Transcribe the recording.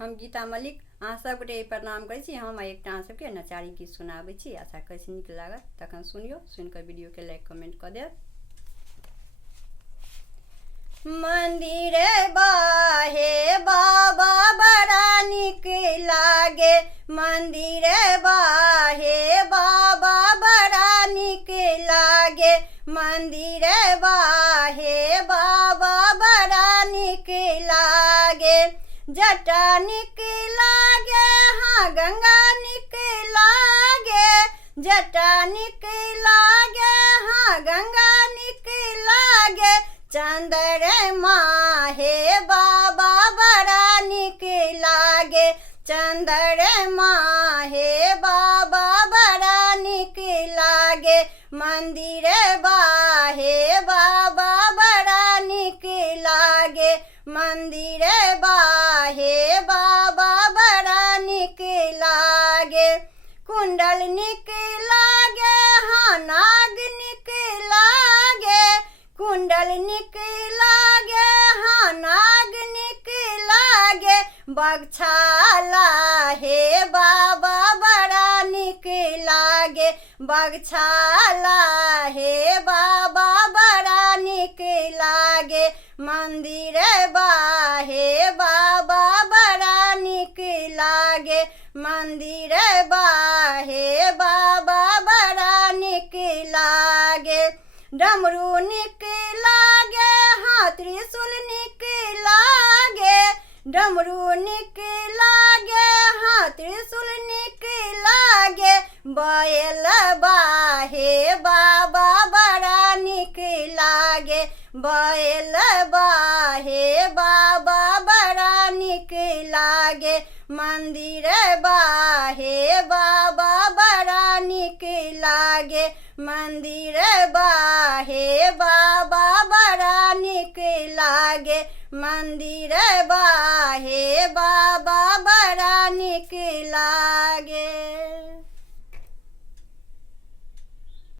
हम गीता मलिक अहाँ सबके प्रणाम करै छी। हम एकटा अहाँ सबके नचारी गीत सुनाबै छी। आशा करै छी नीक लागत, तखन सुनियो, सुनिकऽ वीडियो के लाइक कमेंट कऽ देब। मंदिर बाहे बाबा बड़ा नीक लागे, मंदिर बाहे बाबा बड़ा नीक लागे, मंदिर बाहे बाबा बड़ा नीक लागे। जटा नीक लागे हाँ गंगा नीक लागे, जटा नीक लागे हाँ गंगा नीक लागे। चंद्रमा हे बाबा बड़ा नीक लागे, चंद्रमा हे बाबा बड़ा नीक लागे। मंदिर बाहे बाबा बड़ा नीक लागे, मंदिर बाहे बाबा बड़ा नीक लागे। कुंडल नीक लागे हाँ नाग नीक लागे, कुंडल नीक लागे हाँ नाग नीक लागे। बगछाला हे बाबा बड़ा नीक लागे, बगछाला हे बाबा बड़ा नीक लागे। मंदिर बाहे बाबा बड़ा नीक लागे, मंदिर बाहे बाबा बड़ा नीक लागे। डमरू नीक लागे हाँ त्रिशूल नीक लागे, डमरू नीक लागे हाँ त्रिशूल नीक लागे। बैल बाहे बाबा बड़ा नीक लागे, बैल बाहे बाबा बड़ा नीक लागे। मंदिर बाहे बाबा बड़ा नीक लागे, मंदिर बाहे बाबा बड़ा नीक लागे, मंदिर